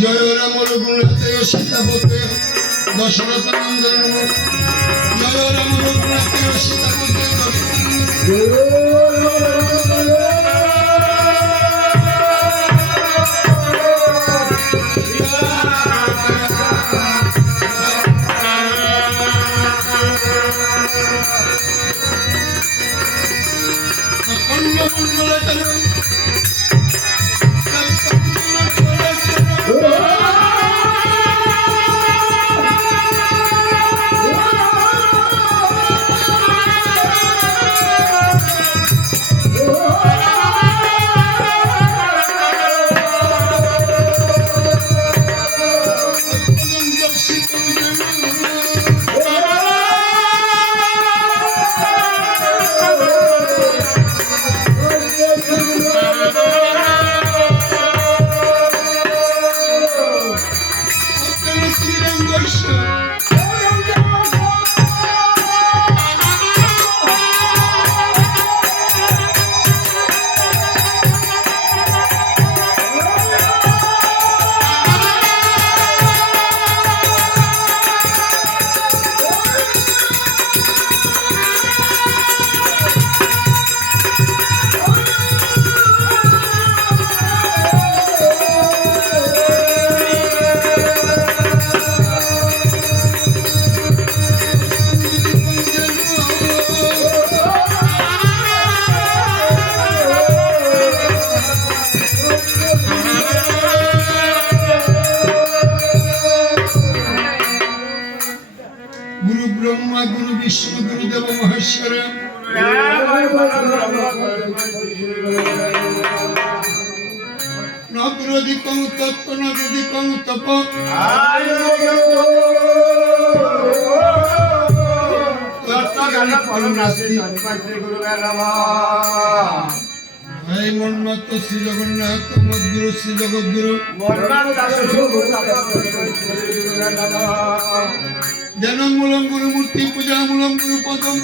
জয় রাম রঘুনাথ সীতাপতে দশরথ নন্দন জয় রাম রঘুনাথ সীতাপতে गुरु ब्रह्मा गुरु विष्णु गुरुदेव महेश्वर न गुरुदिकं तत्व न गुरुदिकं तप भाई मन्नत श्री जगन्नाथ मद्गुरु श्री जगद्गुरु ध्यानमूलम गुरु मूर्ति पूजा मूलम गुरु पदम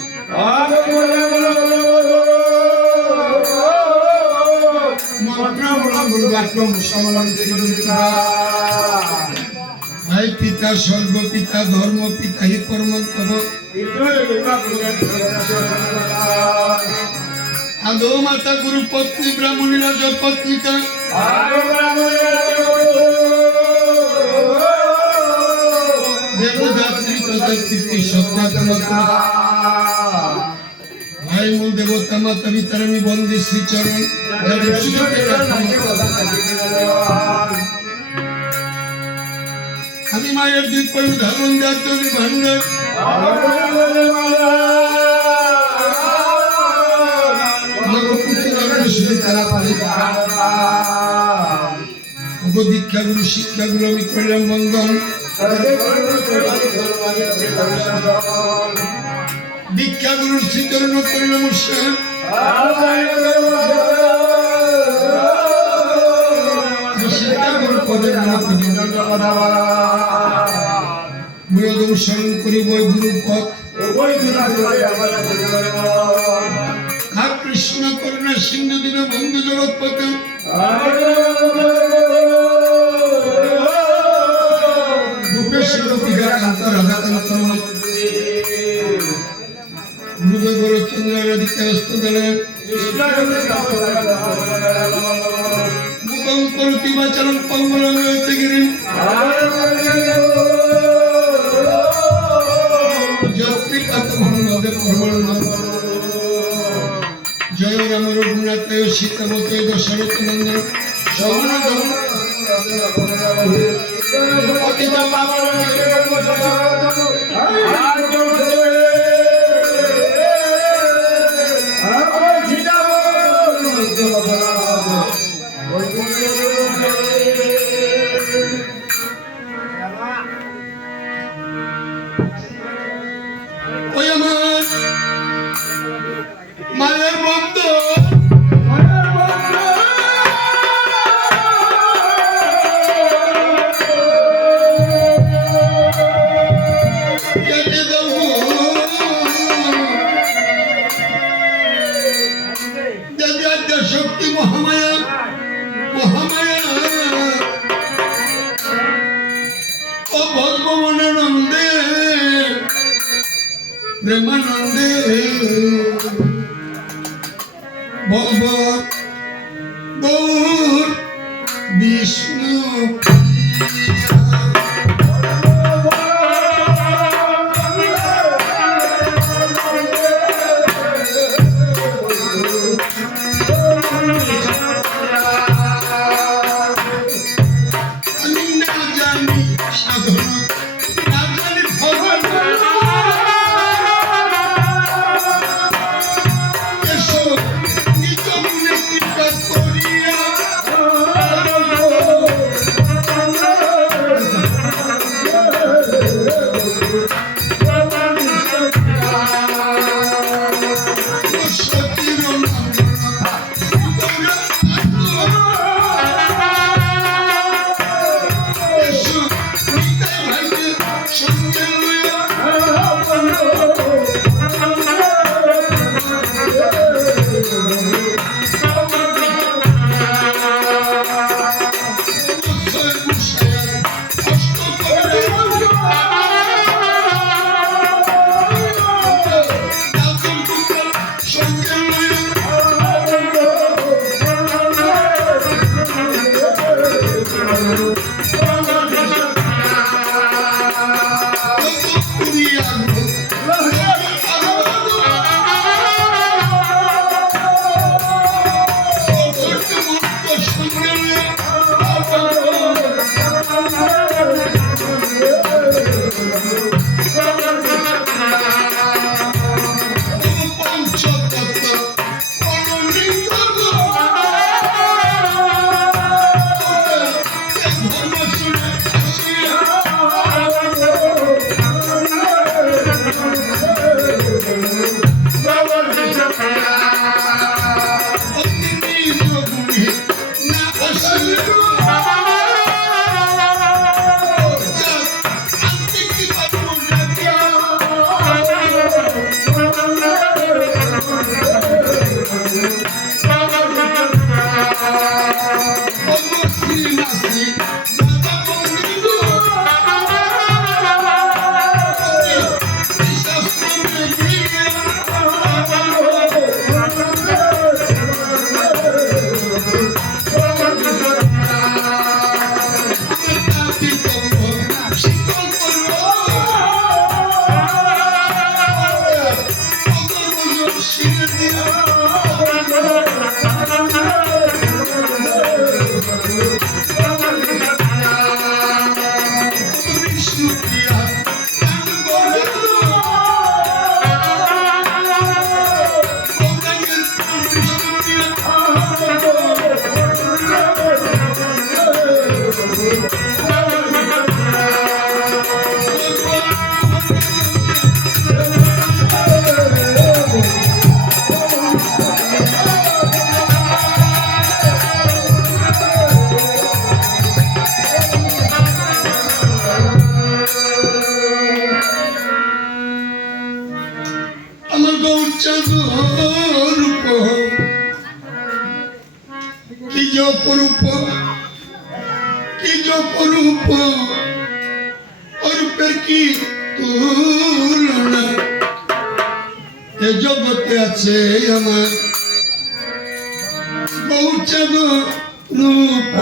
मंत्रमूलम गुरु वाक्यम समलम भाई पिता स्वर्ग पिता धर्म पिता ही परम तप आदो माता गुरु पत्नी ब्राह्मणी राजा पत्निका भाई मूल देवता माता वितरणी बंदी श्री चरण आदि मायर दीप पर धारण जाते भांडर दीक्षा गुरु शिक्षा गुरु আমি করলাম বন্দন দীক্ষা গুরুর শ্রীচরণ করিল নমস্কার শিক্ষা গুরু পদে মুয়দম স্মরণ করিব গুরু পথ আর কৃষ্ণ করুণা সিন্ধু দিন বন্ধু জগৎ পথে मुखम करोति वाचालं पंगुलं गिरिं जय राम रघुनाथ सीतापते दशरथ नंदन ও ভগবানন্দে প্রেমানন্দে ভব গৌর বিষ্ণু জগতে আছে আমার গৌরচাঁদর রূপ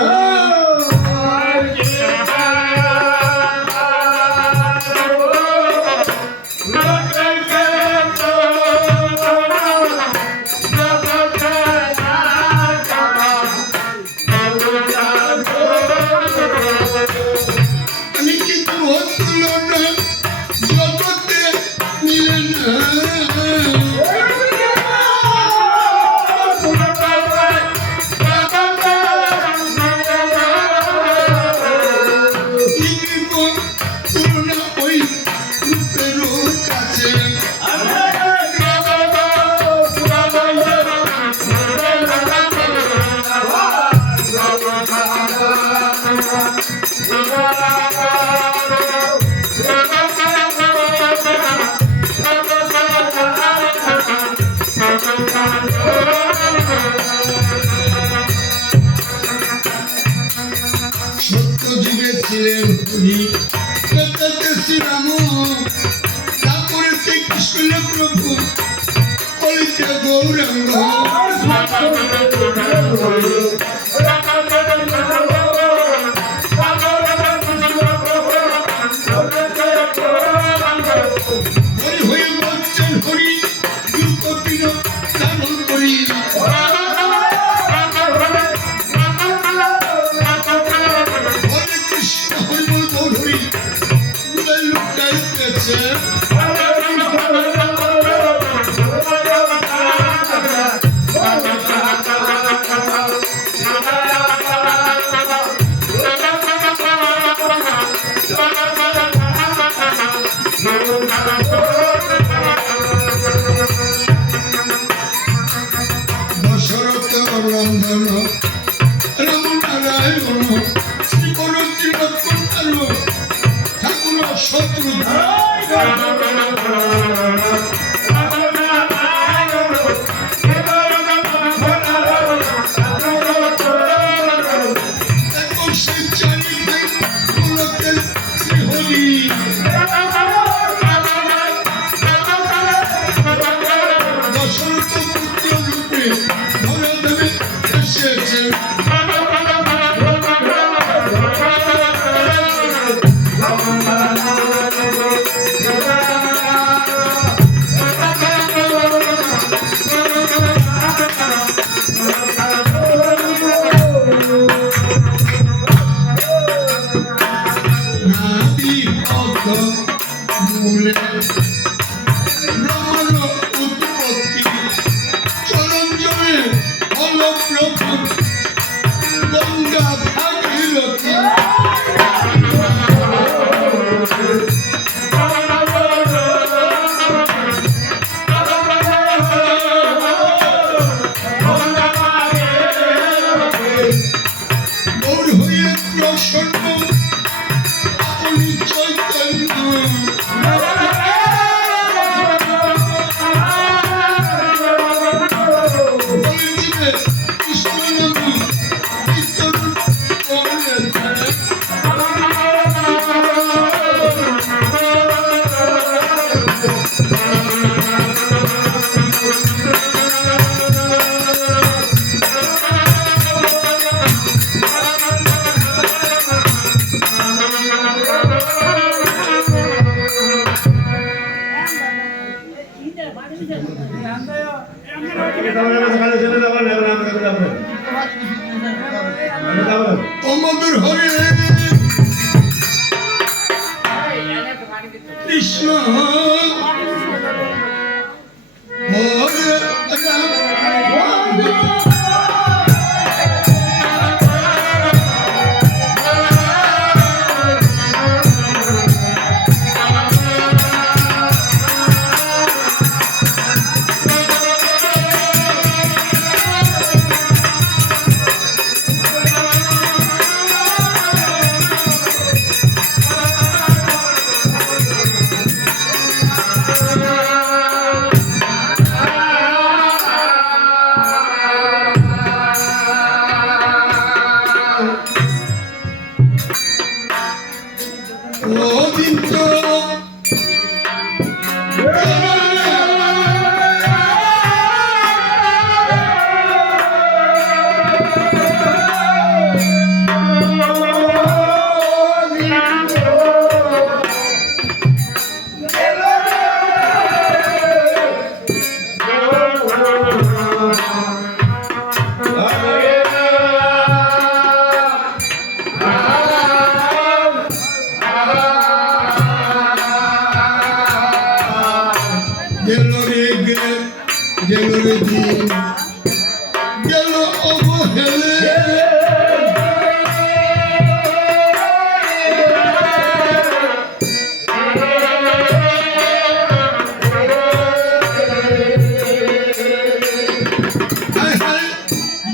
সত্য যুগে ছিলেন উনি শ্রীরাম তারপরে কৃষ্ণ প্রভু কলিতে গৌরাঙ্গ হরি হয়ে বলছেন হরি দুর্গতির ধারণ করি হরে কৃষ্ণ হরি বল গৌরী লুকাইতেছে দশরথ নন্দন রাম নারায়ণ শ্রীকর ত্রিলক্ষণ ঠাকুর শত্রুঘ্ন দশরথ পুত্র রূপে ধরে দেবে এসেছে নাদি পদ মূলে ব্রহ্মর উৎপত্তি চরঞ্জনে হল প্রথম গঙ্গা ভাগীরথী গৌর হয়ে প্রসন্ন আপনি চৈতন্য বলেছিলেন কৃষ্ণ নাম কীর্তন করেছেন অমধুর হরে কৃষ্ণ হরে রাম গোবিন্দ গেল রে দিন গেল অবহেলে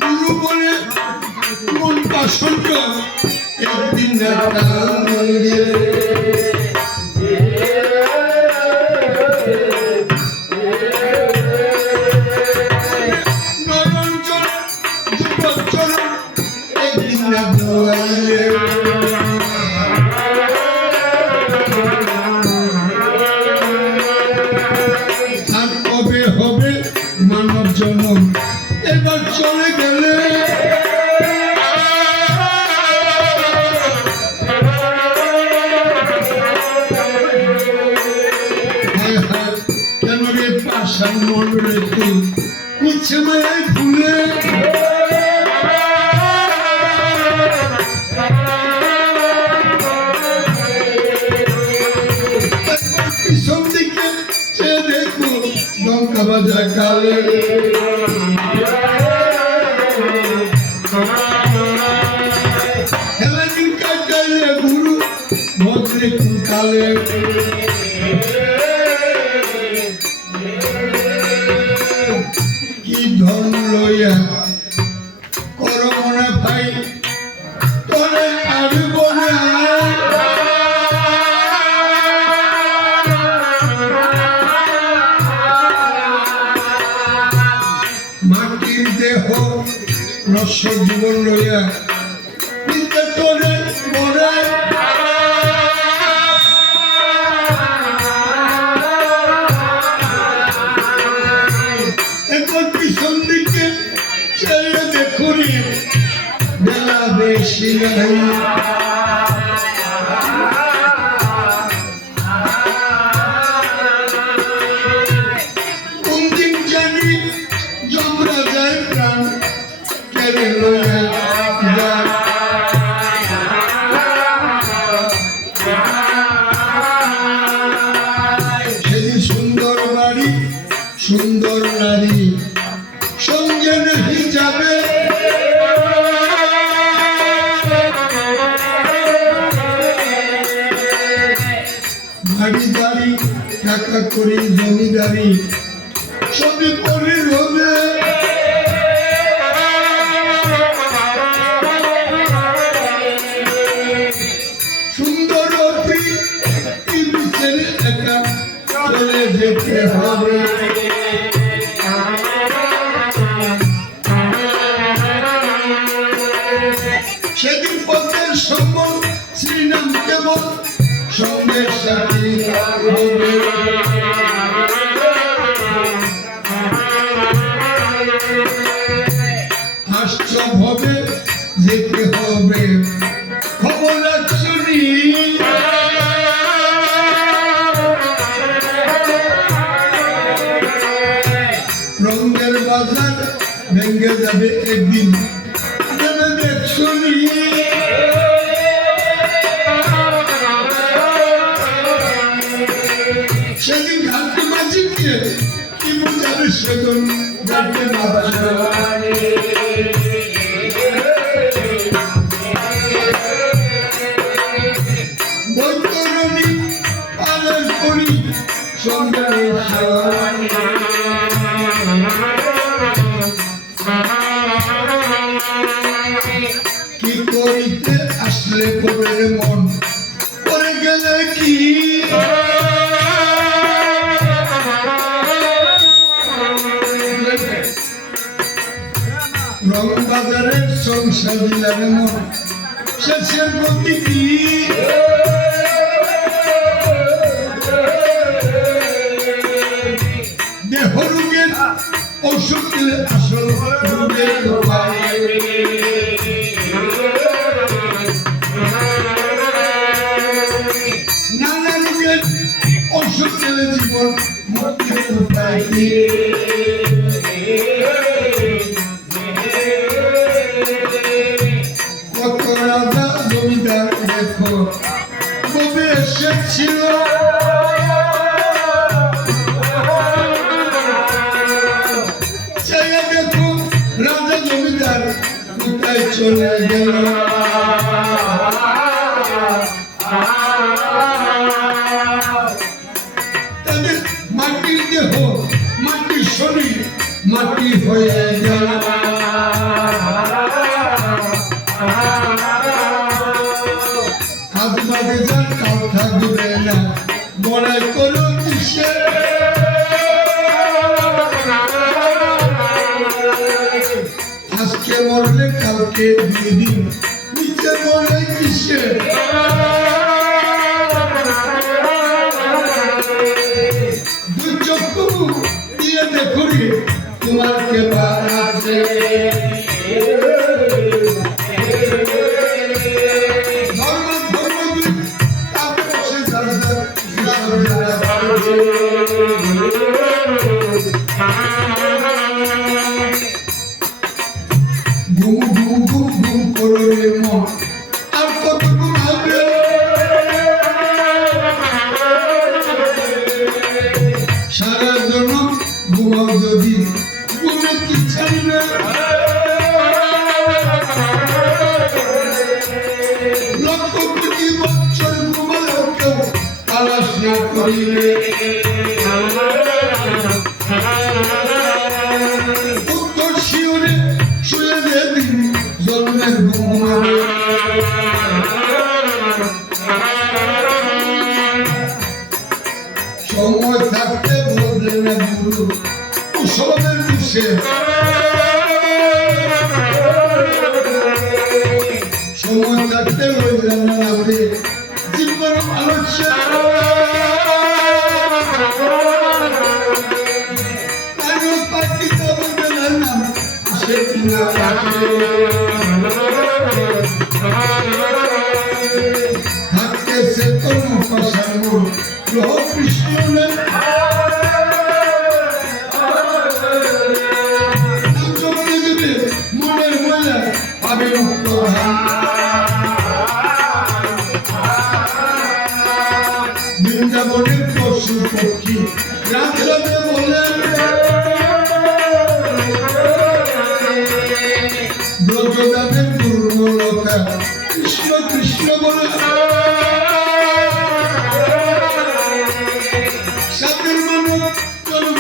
গুরু বলে মন পাষণ্ড একদিন একদিন ভাসছে মায়ায় ফুলে পিছন দিকে সে দেখো লঙ্কা বাজা কালে খেলাদিন কাটাইলে গুরু ভদ্রে কালে কি ধন লইয়া কর মনে ভাই তোরে আসব না মাটির দেহ নস্য জীবন লইয়া পিতা তোরে মরে এখন পিছন দিকে চেয়ে দেখুনি বেলা বেশি নাই কোন দিন জানি জমরা যায় প্রাণ কেড়ে লইয়া যায় সেদিন সুন্দর বাড়ি সুন্দর নারী সঙ্গে নেই যাবে বাড়ি গাড়ি টাকা করি জমিদারি সবই পরে রবে সুন্দর ছেড়ে একা চলে যেতে হবে সেদিন পথের সম্বল শ্রীনাম কেবল সঙ্গে সাথী হবে আসছ হবে যেতে হবে খবর রাখছনি রঙের বাজার ভেঙে যাবে একদিন দেখছনি সেদিন ঘাটে মাঝি গিয়ে কি বুঝাবে সেদিন ঘাটে বৈতরণী পালন করি সঙ্গে কি করিতে আসলে করে মন করে গেলে কি রং বাজারের সংসার দিলার মন শেষের প্রতি কি দেহ রোগের ওষুধ দিলে আসল রোগের নানা রোগের ওষুধ দিলে জীবন মুক্তির উপায় কত রাজা জমিদার দেখো কবে এসেছিল দেখো রাজা জমিদার কোথায় চলে গেল তাদের মাটির দেহ মাটির শরীর মাটি হয়ে গেল আজ বাদে যার কাল থাকবে না বড়াই করো কিসে আজকে মরলে কালকে দিয়ে দিন নিচে মরলে কিসে দুই চক্ষু দিয়ে দেখুনি তোমার কেবা আছে ধর্ম তারপর সে যারা যদি গুণে কি ছাড়বে লক্ষ কোটি বছর ঘুমালেও কেউ তালাশ না করিলে উত্তর শিওরে শুয়ে যেদিন জন্মের ঘুমাবে সময় থাকতে বললে না গুরু কুশলের বিষে সময় থাকতে বললে না রে জীবন আলোচ্য পাখিটা বলবে না নাম সে কিনা থাকতে সে কোনো পাশার গ্রহ কৃষ্ণ মনের মজা পাবে বৃন্দাবনের পশু পক্ষী রাতে রাতে বলে ব্রজদানের দুর্বলতা কৃষ্ণ কৃষ্ণ বলে সাথের মানব চলুন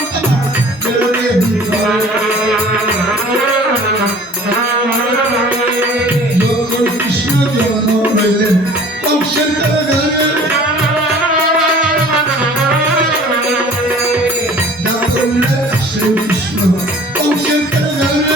যখন কৃষ্ণ জন্ম হইলেন কংসের কারাগারে শ্রীকৃষ্ণ কংসের কারাগারে